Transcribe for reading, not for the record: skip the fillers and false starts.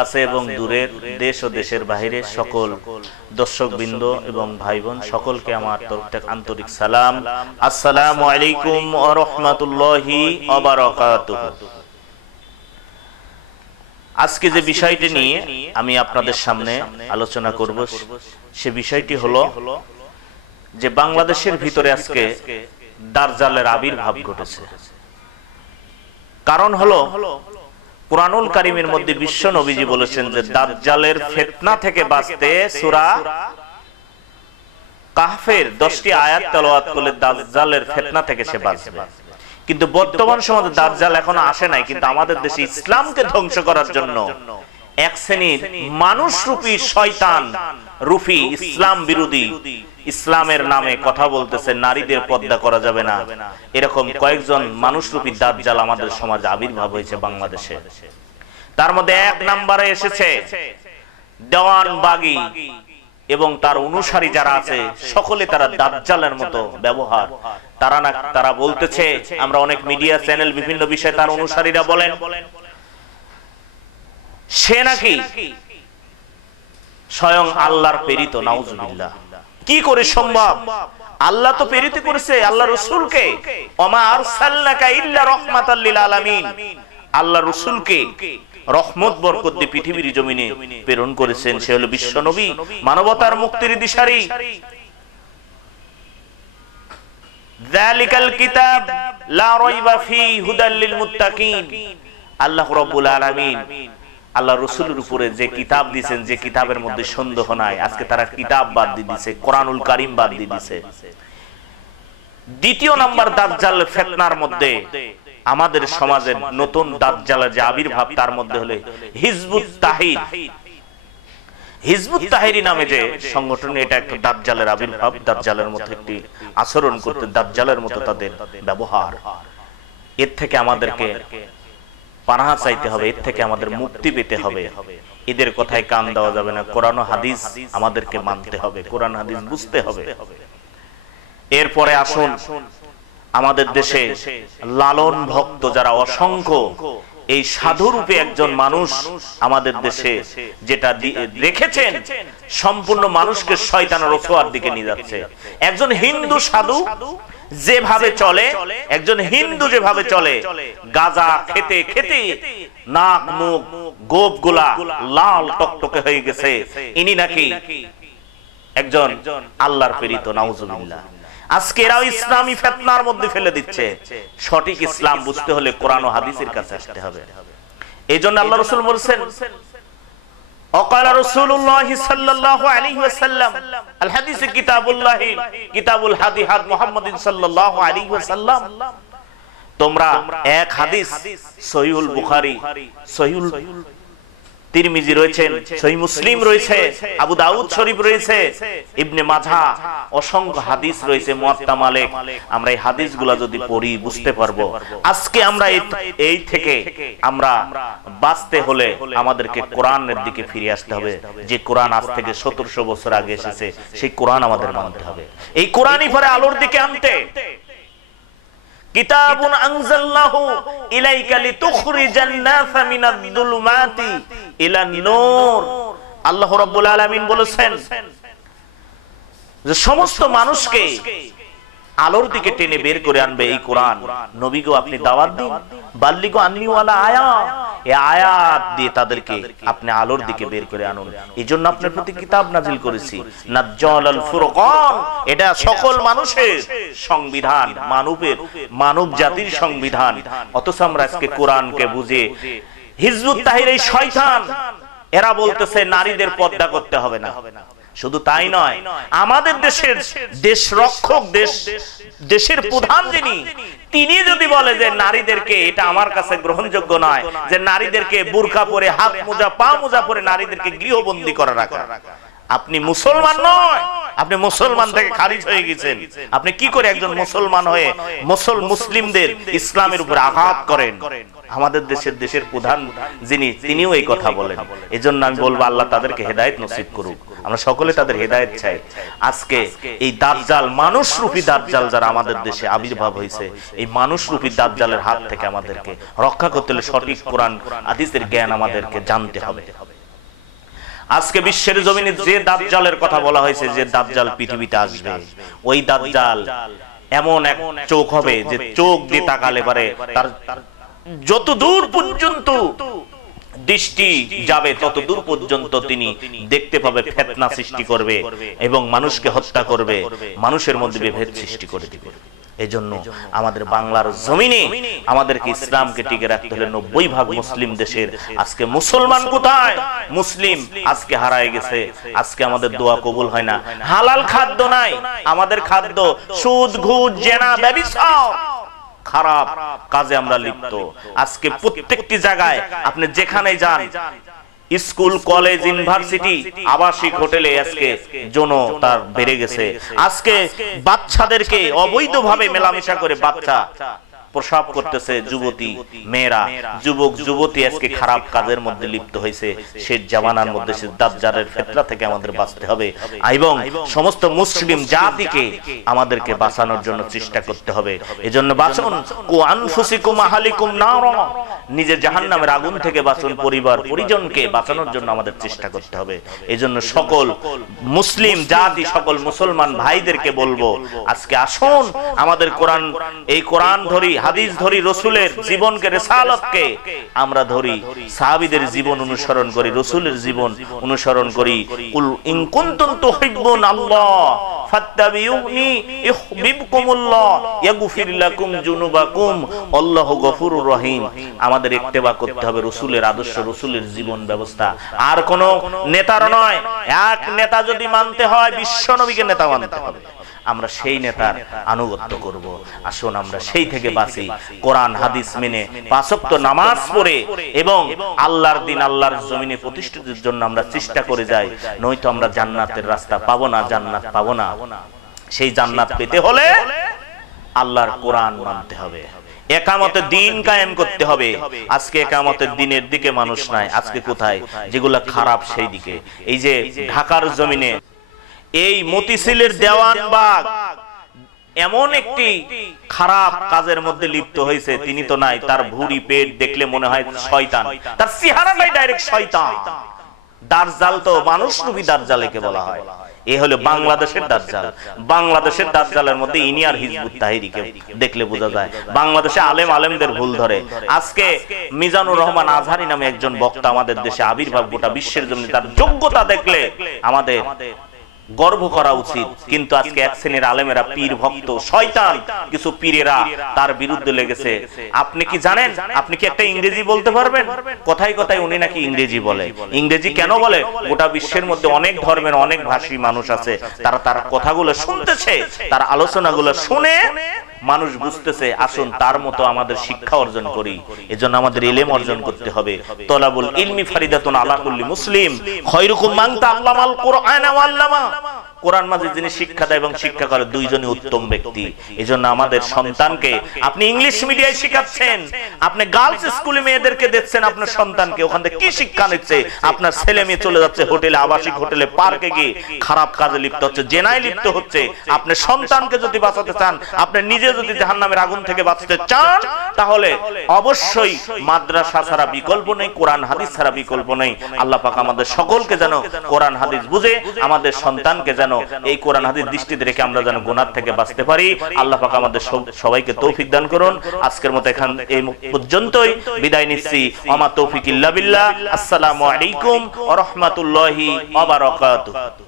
কাছে এবং দূরের দেশ ও দেশের বাইরে সকল দর্শকবৃন্দ এবং ভাই বোন সকলকে আমার তরফ থেকে আন্তরিক সালাম। আসসালামু আলাইকুম ওয়া রাহমাতুল্লাহি ওয়া বারাকাতুহু। আজকে যে বিষয়টি নিয়ে আমি আপনাদের সামনে আলোচনা করব সে বিষয়টি হলো যে বাংলাদেশের ভিতরে আজকে দাজ্জালের আবির্ভাব ঘটেছে। কারণ হলো কুরআনুল কারীমের মধ্যে বিশ্ব নবীজি বলেছেন যে দাজ্জালের ফিতনা থেকে বাঁচতে সূরা কাহফের 10টি আয়াত তেলাওয়াত করলে দাজ্জালের ফিতনা থেকে সে বাঁচবে। কিন্তু বর্তমান সমাজে দাজ্জাল এখনো আসে নাই, কিন্তু আমাদের দেশে ইসলামকে ধ্বংস করার জন্য এক শ্রেণীর মানুষরূপী শয়তান রূপী ইসলাম বিরোধী, ইসলামের নামে কথা বলতেছে নারীদের পর্দা করা যাবে না, এরকম কয়েকজন মানুষরূপী দাজ্জাল আমাদের সমাজে আবির্ভাব হয়েছে বাংলাদেশে। তার মধ্যে এক নম্বরে এসেছে দেওয়ানবাগী এবং তার অনুসারী যারা আছে সকলে তারা দাজ্জালের মতো ব্যবহার। তারা বলতেছে, আমরা অনেক মিডিয়া চ্যানেল বিভিন্ন বিষয়ে তার অনুসারীরা বলেন সে নাকি স্বয়ং আল্লাহর প্রেরিত। নাউজুবিল্লাহ, কি করে সম্ভব? আল্লাহ তো প্রেরিত করেছে আল্লাহ রাসূলকে, ওমা আরসালনাকা ইল্লা রাহমাতাল লিল আলামিন। আল্লাহ রাসূলকে রহমত বরকত দিয়ে পৃথিবীর জমিনে প্রেরণ করেছেন। সে হলো বিশ্ব নবী, মানবতার মুক্তির দিশারি। যালিকাল কিতাব লা রাইবা ফি হুদাল লিল মুত্তাকিন। আল্লাহ রাব্বুল আলামিন আল্লাহ রাসূলের উপরে যে কিতাব দিবেন, যে কিতাবের মধ্যে সন্দেহ নাই, আজকে তারা কিতাব বাদ দিয়ে দিয়েছে, কোরআনুল কারীম বাদ দিয়ে দিয়েছে। দ্বিতীয় নাম্বার দাজ্জাল ফিতনার মধ্যে আমাদের সমাজের নতুন দাজ্জালের যে আবির্ভাব তার মধ্যে হলো হিজবুত তাহরির। হিজবুত তাহরির নামে যে সংগঠন, এটা একটা দাজ্জালের আবির্ভাব। দাজ্জালের মতো একটি আচরণ করতে, দাজ্জালের মতো তাদের ব্যবহার। এর থেকে আমাদেরকে পানাহা চাইতে হবে, এর থেকে আমাদের মুক্তি পেতে হবে। এদের কথায় কান দেওয়া যাবে না। কোরআন ও হাদিস আমাদেরকে মানতে হবে, কোরআন হাদিস বুঝতে হবে। এরপরে আসুন, আমাদের দেশে লালন ভক্ত যারা অসংখ্য, এই সাধুরূপে একজন মানুষ আমাদের দেশে যেটা রেখেছেন, সম্পূর্ণ মানুষকে শয়তানের রসোয়ার দিকে নিয়ে যাচ্ছে। একজন হিন্দু সাধু যেভাবে চলে, একজন হিন্দু যেভাবে চলে, গাঁজা খেতে খেতে নাক মুখ গোপ গুলা লাল টকটকে হয়ে গেছে, ইনি নাকি একজন আল্লাহর প্রেরিত। নাউজুবিল্লাহ। আজকে এরাও ইসলামী ফিতনার মধ্যে ফেলে দিচ্ছে। সঠিক ইসলাম বুঝতে হলে কোরআন ও হাদিসের কাছে আসতে হবে। এইজন্য আল্লাহ রাসূল বলেছেন, ওয়াকালা রাসূলুল্লাহ সাল্লাল্লাহু আলাইহি ওয়াসাল্লাম, আল হাদিস কিতাবুল্লাহ কিতাবুল হাদিহাত মুহাম্মাদিন সাল্লাল্লাহু আলাইহি ওয়াসাল্লাম, তোমরা এক হাদিস সহিহুল বুখারী, সহিহুল তিরমিজি রয়েছেন, সহিহ মুসলিম রয়েছে, আবু দাউদ শরীফ রয়েছে, ইবনে মাজাহ, অসংখ্য হাদিস রয়েছে, মুয়াত্তা মালিক। আমরা এই হাদিসগুলো যদি পড়ি বুঝতে পারবো। আজকে আমরা এই থেকে আমরা বাঁচতে হলে আমাদেরকে কোরআনের দিকে ফিরে আসতে হবে। যে কোরআন আজ থেকে 1700 বছর আগে এসেছে, সেই কোরআন আমাদের মানতে হবে। এই কোরআনই পরে আলোর দিকে আনতে। কিতাবুন আনজালনাহু ইলাইকা লিতুখরিজান নাসা মিনাজ যুলুমাতি ইলান নূর। আল্লাহ রাব্বুল আলামিন বলেছেন যে সমস্ত মানুষকে আলোর দিকে টেনে বের করে আনবে এই কোরআন। নবী গো, আপনি দাওয়াত দিন, বাল্লিগু আন্নি ওয়ালা আয়াত, এই আয়াত দিয়ে তাদেরকে আপনি আলোর দিকে বের করে আনুন। এইজন্য আপনার প্রতি কিতাব নাজিল করেছি, নাজ্জালাল ফুরকান। এটা সকল মানুষের সংবিধান, মানব জাতির সংবিধান। অথচ আমরা আজকে কোরআনকে বুঝে হিজবুত তাহরির এই শয়তান, এরা বলতেছে নারীদের পর্দা করতে হবে না। শুধু তাই নয়, আমাদের দেশের দেশ রক্ষক, দেশের প্রধান যিনি, তিনি যদি বলে যে নারীদেরকে, এটা আমার কাছে গ্রহণযোগ্য নয় যে নারীদেরকে বুরকা পরে, হাত মোজা পা মোজা পরে নারীদেরকে গৃহবন্দী করে রাখা। আপনি মুসলমান নয়, আপনি মুসলমান থেকে খারিজ হয়ে গেছেন। আপনি কি করে একজন মুসলমান হয়ে মুসলিমদের ইসলামের উপর আঘাত করেন? আমাদের দেশের প্রধান যিনি, তিনিও এই কথা বলেন। এজন্য আমি বলবো আল্লাহ তাদেরকে হেদায়েত নসিব করুক, আমরা সকলে তাদের হেদায়েত চাই। আজকে এই দাজ্জাল, মানুষরূপী দাজ্জাল যারা আমাদের দেশে আবির্ভাব হয়েছে, এই মানুষরূপী দাজ্জালের হাত থেকে আমাদেরকে রক্ষা করতে হলে সঠিক কোরআন হাদিসের জ্ঞান আমাদেরকে জানতে হবে। আজকে বিশ্বের জমিনে যে দাজ্জালের কথা বলা হয়েছে, যে দাজ্জাল পৃথিবীতে আসবে, ওই দাজ্জাল এমন এক চোখ হবে যে চোখ দিয়ে তাকালে পারে তার যত দূর পর্যন্ত দৃষ্টি যাবে তত দূর পর্যন্ত তিনি দেখতে পাবে, ফিতনা সৃষ্টি করবে এবং মানুষকে হত্যা করবে, মানুষের মধ্যে বিভেদ সৃষ্টি করে দিবে। এজন্য আমাদের বাংলার জমিনে আমাদেরকে ইসলামকে টিকে রাখতে হলে 90% মুসলিম দেশের আজকে মুসলমান কোথায়? মুসলিম আজকে হারায় গেছে। আজকে আমাদের দোয়া কবুল হয় না, হালাল খাদ্য নাই, আমাদের খাদ্য সুদ, ঘুষ, জেনা, ব্যভিচার, খারাপ কাজে আমরা লিপ্ত। আজকে প্রত্যেকটি জায়গায় আপনি যেখানে যান, স্কুল, কলেজ, ইউনিভার্সিটি, আবাসিক হোটেলে আজকে যৌন তার বেড়ে গেছে। আজকে বাচ্চাদেরকে অবৈধভাবে মেলামেশা করে বাচ্চা প্রসব করতেছে যুবতী মেয়েরা, যুবক যুবতী আজকে খারাপ কাজের মধ্যে লিপ্ত হয়েছে। সে জামানার মধ্যে সে দাজ্জালের ফিতনা থেকে আমাদের বাঁচতে হবে এবং সমস্ত মুসলিম জাতিকে আমাদেরকে বাঁচানোর জন্য চেষ্টা করতে হবে। এজন্য বাঁচুন, কু আনফুসিকুম আহলিকুম নারা, নিজের জাহান্নামের আগুন থেকে বাঁচুন, পরিবার পরিজনকে বাঁচানোর জন্য আমাদের চেষ্টা করতে হবে। এজন্য সকল মুসলিম জাতি, সকল মুসলমান ভাইদেরকে বলবো, আজকে আসুন আমাদের কোরআন, এই কোরআন ধরি, হাদিস ধরি, রাসূলের জীবনকে, রিসালাতকে আমরা ধরি, সাহাবীদের জীবন অনুসরণ করি, রাসূলের জীবন অনুসরণ করি। কুল ইন কুনতুম তুহিব্বুন আল্লাহ ফাত্তাবিউনি ইউহিব্বুকুমুল্লাহ ইয়াগফির লাকুম যুনুবাকুম আল্লাহু গফুরুর রহিম। আমাদের ইত্তেবা করতে হবে রাসূলের আদর্শ, রাসূলের জীবন ব্যবস্থা, আর কোন নেতার নয়। এক নেতা যদি মানতে হয়, বিশ্ব নবীকে নেতা মানতে হবে, আমরা সেই নেতার আনুগত্য করব। আসুন আমরা সেই থেকে বাঁচি, কোরআন হাদিস মেনে 5 ওয়াক্ত নামাজ পড়ে এবং আল্লাহর দিন আল্লাহর জমিনে প্রতিষ্ঠিতের জন্য আমরা চেষ্টা করে যাই, নয়তো আমরা জান্নাতের রাস্তা পাবো না, জান্নাত পাবো না। সেই জান্নাত পেতে হলে আল্লাহর কোরআন মানতে হবে, একামতের দিন কায়েম করতে হবে। আজকে একামতের দিনের দিকে মানুষ নাই, আজকে কোথায়? যেগুলা খারাপ সেই দিকে। এই যে ঢাকার জমিনে এই মতিঝিলের দেওয়ানবাগ এমন একটি খারাপ কাজের মধ্যে লিপ্ত হয়েছে, তিনি তো নাই, তার ভুঁড়ি পেট দেখলে মনে হয় শয়তান, তার চেহারাটাই ডাইরেক্ট শয়তান। দাজ্জাল তো মানুষরূপী দাজ্জালকে বলা হয়। এই হলো বাংলাদেশের দাজ্জাল। বাংলাদেশের দাজ্জালের মধ্যে ইনি আর হিজবুত তাহরিরকে দেখলে বোঝা যায়। বাংলাদেশে আলেমদের ভুল ধরে। আজকে মিজানুর রহমান আজহারি নামে একজন বক্তা আমাদের দেশে আবির্ভাব, গোটা বিশ্বের জন্য তার যোগ্যতা দেখলে আমাদের গর্ব করা উচিত। কিন্তু আজকে এক শ্রেণীর আলেমেরা, পীর ভক্ত, শয়তান কিছু পীরেরা তার বিরুদ্ধে লেগেছে। আপনি কি জানেন? আপনি কি একটা ইংরেজি বলতে পারবেন? কথায় কথায় উনি নাকি ইংরেজি বলে। ইংরেজি কেন বলে? গোটা বিশ্বের মধ্যে অনেক ধর্মের, অনেক ভাষী মানুষ আছে, তারা তার কথাগুলো শুনতেছে, তার আলোচনাগুলো শুনে মানুষ বুঝতেছে। আসুন তার মতো আমাদের শিক্ষা অর্জন করি। এজন্য আমাদের ইলম অর্জন করতে হবে। তলাবুল ইলমি ফারিদাতুন আলা কুল্লি মুসলিম খায়রুকুম মান তাআল্লামাল কুরআন ওয়া আল্লামা। কোরআন মাজিদ যিনি শিক্ষা দেয় এবং শিক্ষা করে, দুইজনই উত্তম ব্যক্তি। এজন্য আমাদের সন্তানকে আপনি ইংলিশ মিডিয়ায় শিখাচ্ছেন, আপনি গার্লস স্কুলে মেয়েদেরকে দিচ্ছেন, আপনার সন্তানকে ওখান থেকে কি শিক্ষা নিচ্ছে? আপনার ছেলে মেয়ে চলে যাচ্ছে হোটেলে, আবাসিক হোটেলে, পার্কে গিয়ে খারাপ কাজে লিপ্ত হচ্ছে, জেনায় লিপ্ত হচ্ছে। আপনি সন্তানকে যদি বাঁচাতে চান, আপনি নিজে যদি জাহান্নামের আগুন থেকে বাঁচতে চান, তাহলে অবশ্যই মাদ্রাসা ছাড়া বিকল্প নেই, কোরআন হাদিস ছাড়া বিকল্প নেই। আল্লাহ পাক আমাদের সকলকে যেন কোরআন হাদিস বুঝে, আমাদের সন্তানকে যেন এই কোরআন হাদিস দৃষ্টিতে রেখে আমরা যেন গুনাহ থেকে বাঁচতে পারি। আল্লাহ পাক আমাদের সবাইকে তৌফিক দান করুন। আজকের মতো এখান এই পর্যন্তই বিদায় নিচ্ছি। ওমা তৌফিক ইল্লা বিল্লাহ। আসসালামু আলাইকুম ওয়া রাহমাতুল্লাহি ওয়া বারাকাতুহু।